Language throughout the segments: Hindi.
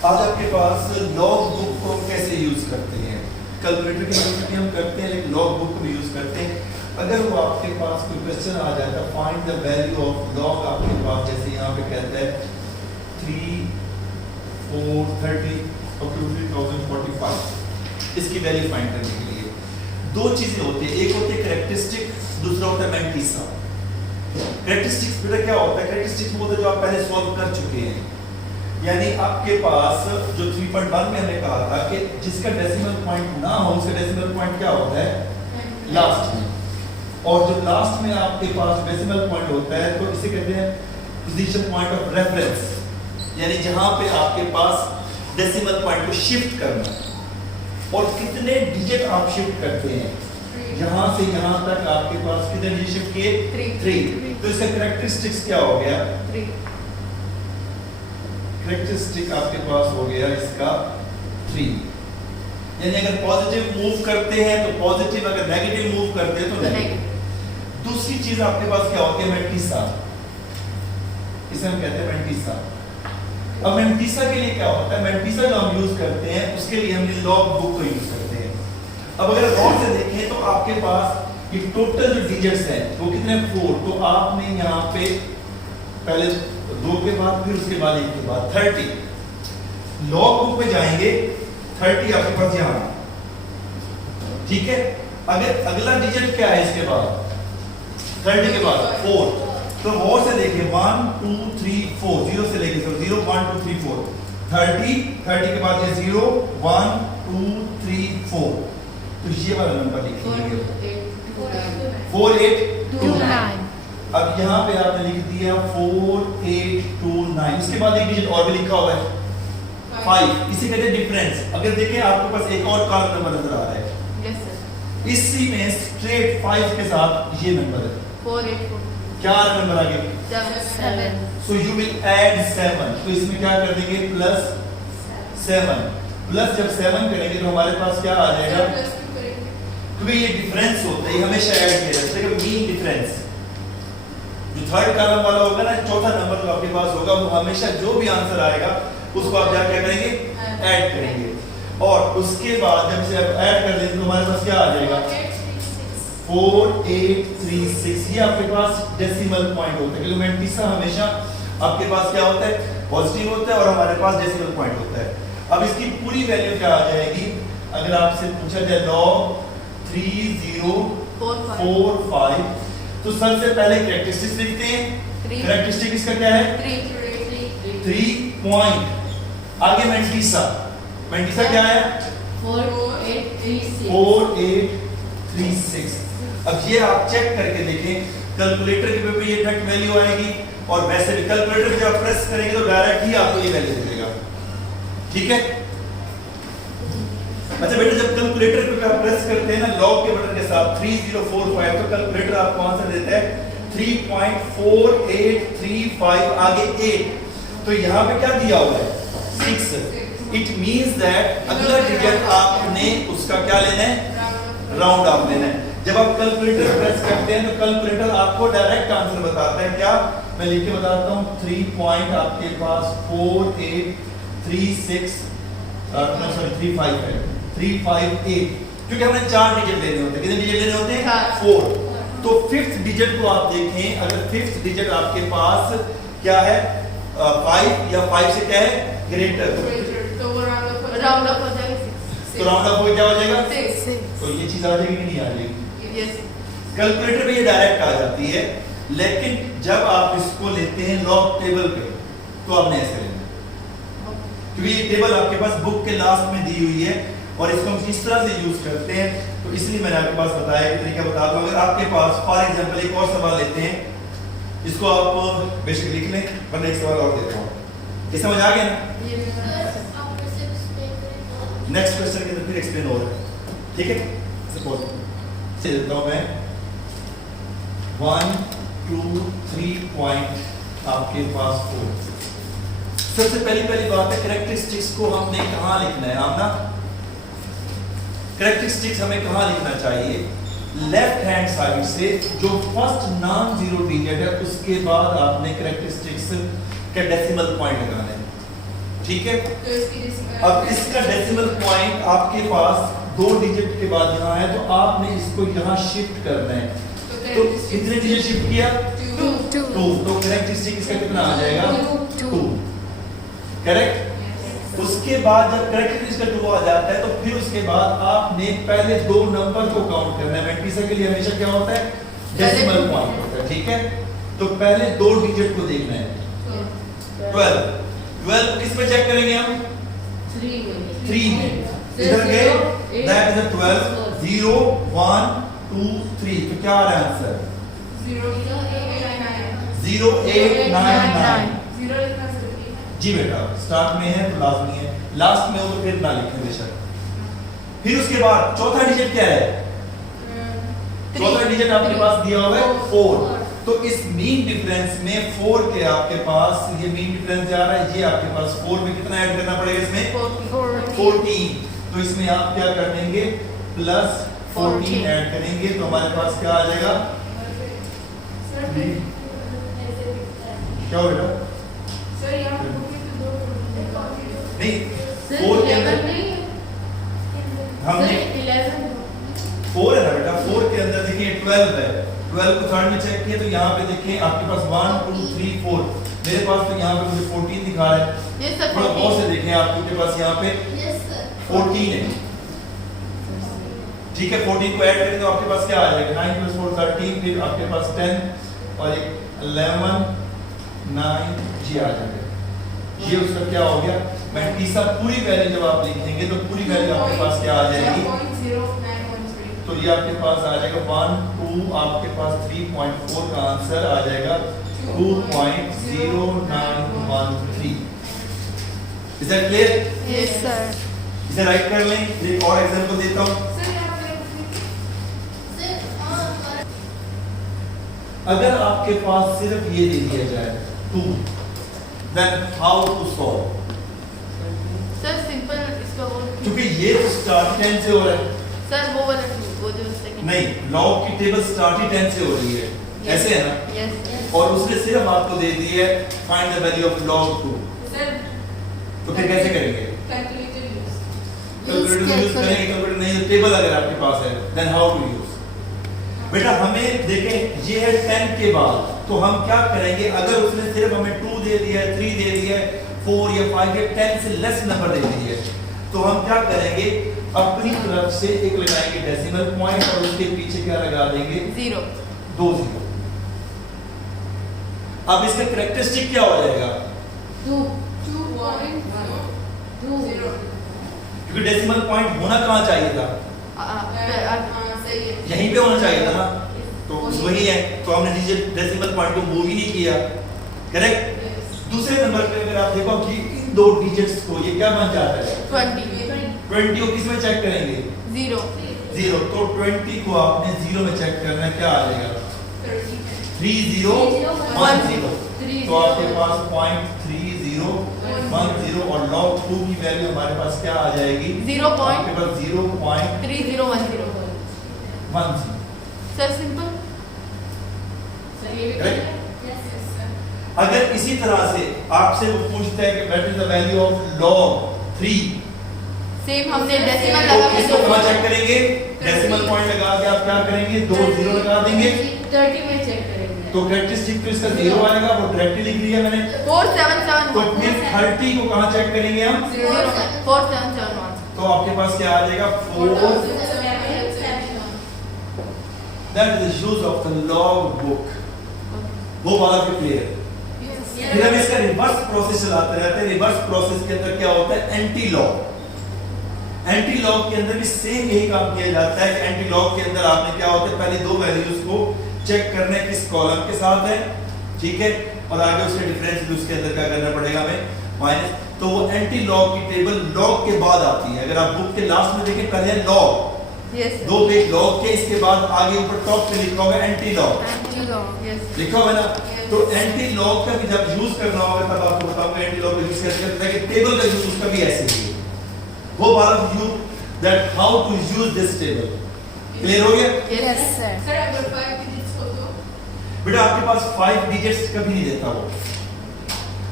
आज आपके पास लॉग बुक को कैसे यूज करते हैं। कैलकुलेटर की यूज भी हम करते हैं, लेकिन लॉग बुक को भी यूज करते हैं। अगर वो आपके पास कोई क्वेश्चन आ जाता है, find the value of log, आपके पास जैसे यहाँ पे कहता है 3, 4, 30 up to 3045, इसकी वैल्यू फाइंड करने के लिए दो चीजें होती है। एक होती है कैरेक्टरिस्टिक, दूसरा होता है मैंटीसा। कैरेक्टरिस्टिक्स बेटा क्या होता है? कैरेक्टरिस्टिक्स वो होता है जो आप पहले सॉल्व कर चुके हैं। यानी आपके पास जो 3.1 में हमने कहा था कि जिसका डेसिमल पॉइंट ना हो उसका डेसिमल पॉइंट क्या होता है? लास्ट में। और जो लास्ट में आपके पास डेसिमल पॉइंट होता है तो इसे कहते हैं पोजीशन पॉइंट ऑफ रेफरेंस, यानी जहां पे आपके पास डेसिमल पॉइंट को शिफ्ट करना है। और कितने डिजिट आप शिफ्ट करते हैं? यहां से यहां तक आपके पास कितने डिजिट शिफ्ट किए? 3। तो इसका कैरेक्टरिस्टिक्स क्या हो गया? 3। कैरेक्टरिस्टिक आपके पास हो गया इसका 3। यानी अगर पॉजिटिव मूव करते हैं तो पॉजिटिव, अगर नेगेटिव मूव करते हैं तो नेगेटिव। दूसरी चीज आपके पास क्या होती है? मैंटीसा। इसे हम कहते हैं मैंटीसा। अब मैंटीसा के लिए क्या होता है? मैंटीसा जो हम यूज करते हैं उसके लिए हम लॉग बुक को यूज करते हैं। अब अगर गौर से देखें तो आपके पास ये टोटल जो डिजिट्स हैं वो कितने? 4। तो आपने यहाँ पे पहले 2 के बाद, फिर उसके बाद 1 के बाद 30 लॉग बुक में जाएंगे। 30 आपके पास यहाँ, ठीक है। अगर अगला डिजिट क्या है इसके बाद? 30 के बाद 4। तो गौर से देखिए 1 2 3 4, 0 से लेके 0 1 2 3 4 30 के बाद ये 0 1 2 3 4। तो ये वाला नंबर लिखिए 4829। अब यहाँ पे आपने लिख दिया 4829। उसके बाद एक डिजिट और भी लिखा हुआ है 5। इसे कहते हैं डिफरेंस। अगर देखें आपके पास एक और कार नंबर नजर आ रहा है, yes sir, इसी में स्ट्रेट 5 के साथ ये नंबर है 484, क्या नंबर आ गया? 7, सो यू विल ऐड 7। तो इसमें क्या कर देंगे? प्लस 7। प्लस जब 7 करेंगे तो हमारे पास क्या आ जाएगा? क्योंकि ये डिफरेंस होता है, हमेशा ऐड किया जाता है। मीन डिफरेंस जो थर्ड कॉलम वाला होगा ना, चौथा नंबर जो आपके पास होगा, वो हमेशा जो भी आंसर आएगा उसको आप क्या करेंगे? ऐड करेंगे। और उसके बाद जब से ऐड कर देंगे तो हमारे पास क्या आ जाएगा? 4836। ये आपके पास डेसिमल पॉइंट होता है। क्योंकि मैंटीसा हमेशा आपके पास क्या होता है? पॉजिटिव होता है और हमारे पास डेसिमल पॉइंट होता है। अब इसकी पूरी वैल्यू क्या आ जाएगी? अगर आपसे पूछा जाए log 3045, तो सबसे पहले कैरेक्टरिस्टिक्स लिखते हैं। कैरेक्टरिस्टिक इसका क्या है? 3 पॉइंट। आगे मैंटीसा। मैंटीसा क्या है? 4836। अब ये आप चेक करके देखें, कैलकुलेटर के पे ये एग्जैक्ट वैल्यू आएगी। और वैसे भी कैलकुलेटर जब प्रेस करेंगे तो डायरेक्ट ही आपको ये वैल्यू दे देगा, ठीक है। अच्छा बेटा, जब कैलकुलेटर पे आप प्रेस करते हैं ना लॉग के बटन के साथ 3045, तो कैलकुलेटर आपको आंसर देता है 3.4835 आगे 8। तो यहाँ पे क्या दिया हुआ है? 6। इट मींस दैट अगला डिजिट आपने उसका क्या लेना है? राउंड ऑफ लेना है। जब आप कैलकुलेटर प्रेस करते हैं तो कैलकुलेटर आपको डायरेक्ट आंसर बताता है। क्या? मैं लिख के बताता हूँ। 3 पॉइंट आपके पास 4836 358 है, 358। क्योंकि हमें 4 डिजिट लेने होते हैं। कितने डिजिट लेने होते हैं? 4। तो 5th डिजिट को आप देखें, अगर 5th डिजिट आपके पास क्या है? 5 या 5 से क्या है? ग्रेटर, तो वो राउंड अप हो जाएगा 6। तो राउंड अप हो क्या हो जाएगा? 6। तो ये चीज आ जाएगी कि नहीं आ जाएगी? यस। कैलकुलेटर पे ये डायरेक्ट आ जाती है, लेकिन जब आप इसको लेते हैं लॉग टेबल पे तो आपने ऐसे लेना है। क्योंकि ये टेबल आपके पास बुक के लास्ट में दी हुई है और इसको हम किस तरह से यूज करते हैं, तो इसलिए मैंने आपके पास बताया कि तरीका बता दूं। अगर आपके पास फॉर एग्जांपल एक और सवाल लेते हैं, इसको आप बेशक लिख लें, वरना एक सवाल और देता हूं। ये समझ आ गया ना? नेक्स्ट क्वेश्चन के अंदर फिर एक्सप्लेन हो रहा है, ठीक है। सपोज से देता हूं मैं 1 2 3 पॉइंट आपके पास 4। सबसे पहली बात है कैरेक्टरिस्टिक्स को हमने कहां लिखना है? आमना कैरेक्टरिस्टिक्स हमें कहां लिखना चाहिए? लेफ्ट हैंड साइड से जो फर्स्ट नॉन जीरो डिजिट है उसके बाद आपने कैरेक्टरिस्टिक्स का डेसिमल पॉइंट लगाना है। ठीक है। तो इसकी अब इसका डेसिमल पॉइंट आपके पास 2 डिजिट के बाद यहाँ है, तो आपने इसको यहाँ शिफ्ट करना है। तो कितने डिजिट शिफ्ट किया? 2 2। तो कैरेक्टरिस्टिक इसका कितना आ जाएगा? 2। करेक्ट। उसके बाद जब कैरेक्टरिस्टिक का 2 आ जाता है, तो फिर उसके बाद आपने पहले 2 नंबर को काउंट करना है। मैट्रिक्स के लिए हमेशा क्या होता है? डेसिमल पॉइंट होता है, ठीक है। तो पहले 2 डिजिट को देखना है। 12 किस पे चेक करेंगे हम? 3 में। इधर गए, दैट इज अ 12, 0 1 2 3। तो क्या आ रहा है आंसर? 0899। जी बेटा, स्टार्ट में है तो लास्ट में है, लास्ट में हो तो फिर ना लिखें बेशक। फिर उसके बाद चौथा डिजिट क्या है? चौथा डिजिट आपके पास दिया हुआ है 4। तो इस मीन डिफरेंस में 4 के आपके पास ये मीन डिफरेंस जा रहा है, ये आपके पास 4 में कितना ऐड करना पड़ेगा इसमें? 14। तो इसमें आप क्या कर देंगे? प्लस 14 ऐड करेंगे, तो हमारे पास क्या आ जाएगा? क्या हो बेटा? नहीं, 4 के अंदर हमने 4 है ना बेटा, 4 के अंदर देखिए 12 है। 12 को थर्ड में चेक किया तो यहाँ पे देखिए आपके पास 1 2 3 4, मेरे पास तो यहाँ पे मुझे 14 दिखा रहा है। थोड़ा बहुत से देखें, आपके पास यहाँ पे 14 है, ठीक है। 14 को ऐड करें तो आपके पास क्या आ जाएगा? 9 + 4 13, फिर आपके पास 10 और एक 11 9 जी आ जाएगा। ये उसका क्या हो गया? मैट्रिक्स का पूरी वैल्यू जब आप लिखेंगे तो पूरी वैल्यू आपके पास क्या आ जाएगी? तो ये आपके पास आ जाएगा 1 2, आपके पास 3.4 का आंसर आ जाएगा 2.0913। Is that clear? Yes sir. इसे राइट कर लें। एक और एग्जांपल देता हूं। अगर आपके पास सिर्फ ये दे दिया जाए 2, then how to solve? Sir simple इसका वो, क्योंकि ये तो स्टार्ट 10 से हो रहा है। सर वो वाला वो जो सेकंड नहीं, लॉग की टेबल स्टार्ट ही 10 से हो रही है, ऐसे है ना? यस। और उसने सिर्फ आपको दे दी है find the value of log 2। तो फिर कैसे करेंगे? कैलकुलेटर यूज करेंगे। कैलकुलेटर नहीं है, टेबल अगर आपके पास है, देन हाउ टू यूज? बेटा हमें देखें, ये है 10 के बाद, तो हम क्या करेंगे? अगर उसने सिर्फ हमें 2 दे दिया है, 3 दे दिया है, 4 या 5 या 10 से लेस नंबर दे दिया है, तो हम क्या करेंगे? अपनी तरफ से एक लगाएंगे डेसिमल पॉइंट और उसके पीछे क्या लगा देंगे? 0। 2 0। अब इसका कैरेक्टरिस्टिक क्या हो जाएगा? 2 क्योंकि डेसिमल पॉइंट होना कहाँ चाहिए था? यहीं पे होना चाहिए था ना, तो वही है। तो हमने डेसिमल पॉइंट को मूव ही नहीं किया, करेक्ट। दूसरे नंबर पे अगर आप देखो कि इन 2 डिजिट्स को ये क्या बन जाता है? 20 को किस में चेक करेंगे? 0। तो 20 को आपने 0 में चेक करना है, क्या आ जाएगा? 3010। तो आपके पास 0.3010 और log 2 की वैल्यू हमारे पास क्या आ जाएगी? 0.3010। Sir simple. अगर इसी तरह से आपसे वो पूछता है कि what is the value of log 3, same हमने डेसिमल तो लगा के इसको कहाँ चेक करेंगे? डेसिमल पॉइंट लगा के आप क्या करेंगे? 2 0 लगा देंगे, 30 में चेक करेंगे। तो कैरेक्टरिस्टिक तो इसका 0 आएगा, वो डायरेक्टली लिख दिया मैंने। 4771। तो फिर 30 को कहाँ चेक करेंगे हम? 4771। तो आपके पास क्या आ जाएगा? 4। That is the use of the log book. वो वाला भी क्लियर। फिर हम इसका रिवर्स प्रोसेस चलाते रहते हैं। रिवर्स प्रोसेस के अंदर क्या होता है? Anti log. एंटी लॉग के अंदर भी सेम यही काम किया जाता है कि एंटी लॉग के अंदर आपने क्या होता है? पहले 2 वैल्यूज को चेक करना है किस कॉलम के साथ है, ठीक है, और आगे उसके डिफरेंस भी उसके अंदर क्या करना पड़ेगा हमें? माइनस। तो वो एंटी लॉग की टेबल लॉग के बाद आती है। अगर आप बुक के लास्ट में देखें, पहले लॉग, 2 पेज लॉग के, इसके बाद आगे ऊपर टॉप पे लिखा होगा एंटी लॉग, लिखा हुआ है ना? तो एंटी लॉग का भी जब यूज करना होगा तब आपको बताऊंगा एंटी लॉग का यूज कैसे करते हैं, कि टेबल का यूज उसका भी ऐसे ही है। वो वाला you that how to use this table. Clear हो गया? Yes sir. सर अगर 5 डिजिट्स हो तो बेटा आपके पास 5 डिजिट्स कभी नहीं देता वो।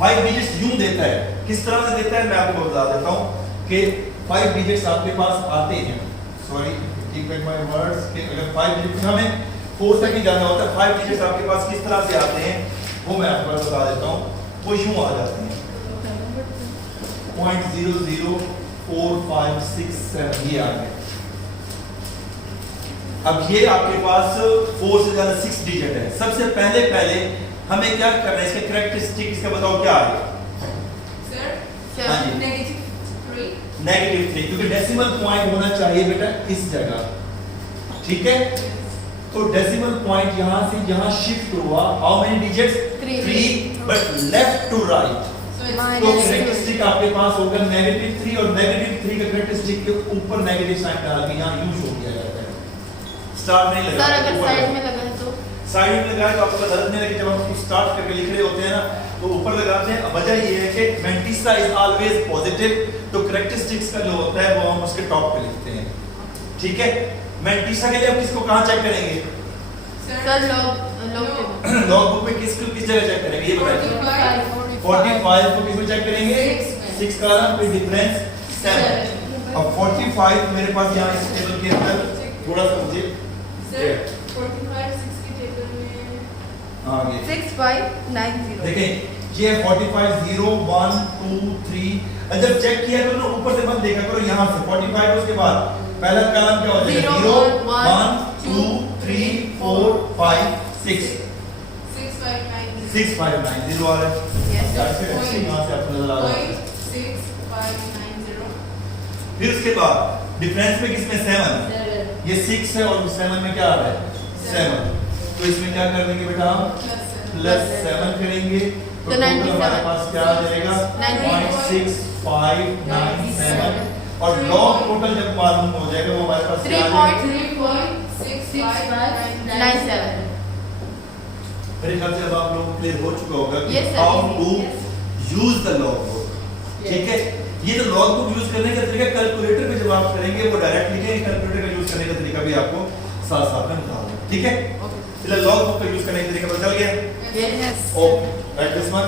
5 डिजिट्स यूं देता है, किस तरह से देता है मैं आपको बता देता हूँ कि 5 डिजिट्स आपके पास आते हैं, sorry keep back my words, कि अगर 5 डिजिट्स हमें 4 तक ही जाना होता है, 5 डिजिट्स आपके पास किस तरह से आते हैं वो मैं आपको बता देता हूँ। वो यूं आ जाते हैं 0.00456 ये आ गए। अब ये आपके पास 4 से ज्यादा 6 डिजिट है। सबसे पहले हमें क्या करना है, इसके कैरेक्टरिस्टिक इसका बताओ क्या आएगा सर हाँ जी। -3 -3, क्योंकि डेसिमल पॉइंट होना चाहिए बेटा इस जगह, ठीक है। तो डेसिमल पॉइंट यहां से यहां शिफ्ट हुआ, how many digits 3 but left to right. so तो Minus कैरेक्टरिस्टिक आपके पास होगा -3 और -3 का कैरेक्टरिस्टिक के ऊपर नेगेटिव साइन डाल के यहां यूज हो गया जाता है, स्टार्ट नहीं लगा। सर अगर साइड में लगा है तो साइड में लगाए तो आपको पता नहीं लगे, जब हम स्टार्ट करके लिख रहे होते हैं ना तो ऊपर लगाते हैं। वजह ये है कि मेंटिसा इज ऑलवेज पॉजिटिव, तो कैरेक्टरिस्टिक्स का जो होता है वो हम उसके टॉप पे लिखते हैं, ठीक है। मेंटिसा के लिए आप किसको कहां चेक करेंगे, सर लॉग लॉग बुक में किस जगह चेक करेंगे ये बताइए। 45 को किस में चेक करेंगे, 6 कॉलम पे डिफरेंस 7। अब 45 मेरे पास यहाँ इस टेबल के अंदर थोड़ा सा मुझे सर 45 6 के टेबल में आगे 6590 देखें ये 45 0 1 2 3। जब चेक किया करो ना ऊपर से मत देखा करो, यहाँ से 45 उसके बाद पहला कॉलम क्या हो जाएगा 0 1 2 3 4 5 6 6590 आ रहा है। Yes, sir. यहाँ से आपको नजर आ रहा है। 6590 फिर उसके बाद डिफरेंस में किसमें 7, ये 6 है और 7 में क्या आ रहा है 7। तो इसमें क्या कर देंगे बेटा हम प्लस 7 करेंगे तो तो टोटल 97 हमारे पास क्या आ जाएगा 0.6597 और लॉग टोटल जब मालूम हो जाएगा वो हमारे पास क्या आ जाएगा। 3.6597 मेरे ख्याल से अब आप लोगों को क्लियर हो चुका होगा कि Yes, sir. How to use the log book, ठीक है। ये जो लॉग बुक यूज करने का तरीका कैलकुलेटर में जब आप करेंगे वो डायरेक्ट लिखेंगे, कैलकुलेटर का यूज करने का तरीका भी आपको साथ साथ में बता दूंगा, ठीक है। फिलहाल लॉग बुक का यूज करने का तरीका पता चल गया। Yes. Okay right this one.